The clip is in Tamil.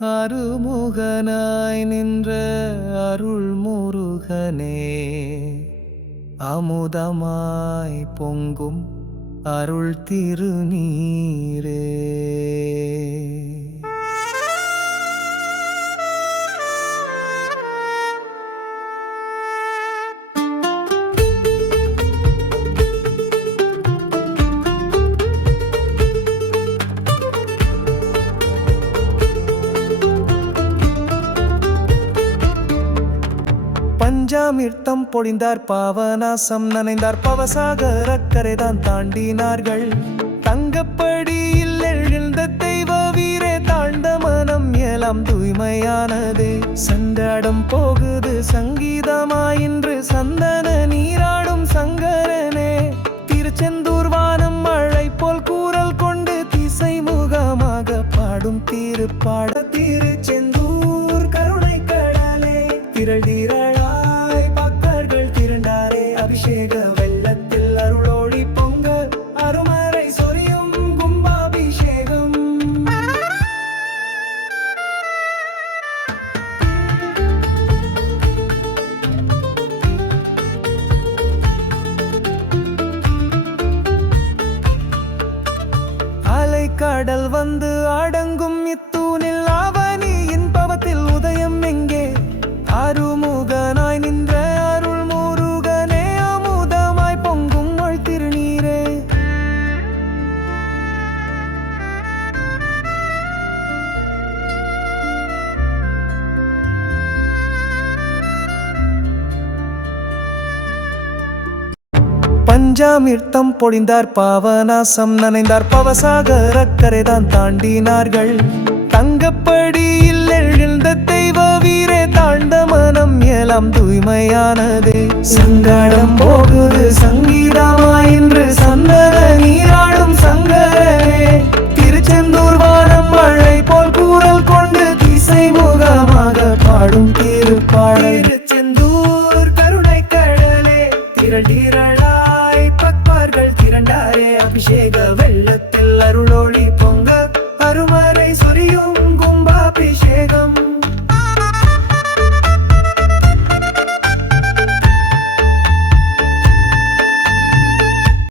அருமுகனாய் நின்ற அருள் முருகனே, அமுதமாய் பொங்கும் அருள் திருநீரே. பஞ்சாமிர்த்தம் பொழிந்தார், பாவநாசம் நனைந்தார், பவசாகரக்கரைதான் தாண்டினார்கள். தங்கப்படியில் எழுந்த தெய்வ வீரே, தாழ்ந்த மனம் எல்லாம் தூய்மையானதே. சந்தாடம் போகுது சங்கீதமாயின்று, சந்தன நீராடும் சங்கரனே. திருச்செந்தூர் வானம் மழை போல் கூறல் கொண்டு, திசை முகமாக பாடும் திருப்பாட. திருச்செந்தூர் கருணை கடலே, திரளாய் பக்தர்கள் திரண்டாரே. அபிஷேக வெள்ளத்தில் அருளோடி பொங்க, அருமறை சொரியும் கும்பாபிஷேகம். அலை கடல் வந்து அடங்கும் இத்தூணில், அவனியின் பவத்தில் உதயம் எங்கே? அருமுகனாய் நின்ற அருள் முருகனே, அமுதமாய் பொங்கும் அருள் திருநீரே. பஞ்சாமிர்த்தம் பொழிந்தார், பாவநாசம் நனைந்தார், பவசாகரக்கரைதான் தாண்டினார்கள். தங்கப்படியில் எழுந்த தெய்வ வீரே, தாழ்ந்த மனம் எல்லாம் தூய்மையானதே. சங்கடம் போகுது சங்கீதமாயின்று, சந்தன நீராடும் சங்கரனே. திருச்செந்தூர் வானம் மழை போல் கூறல் கொண்டு, திசை முகமாக பாடும் திருப்பாடல். திருச்செந்தூர் கருணை கடலே, திரளாய் பக்தர்கள் திரண்டாரே. அபிஷேக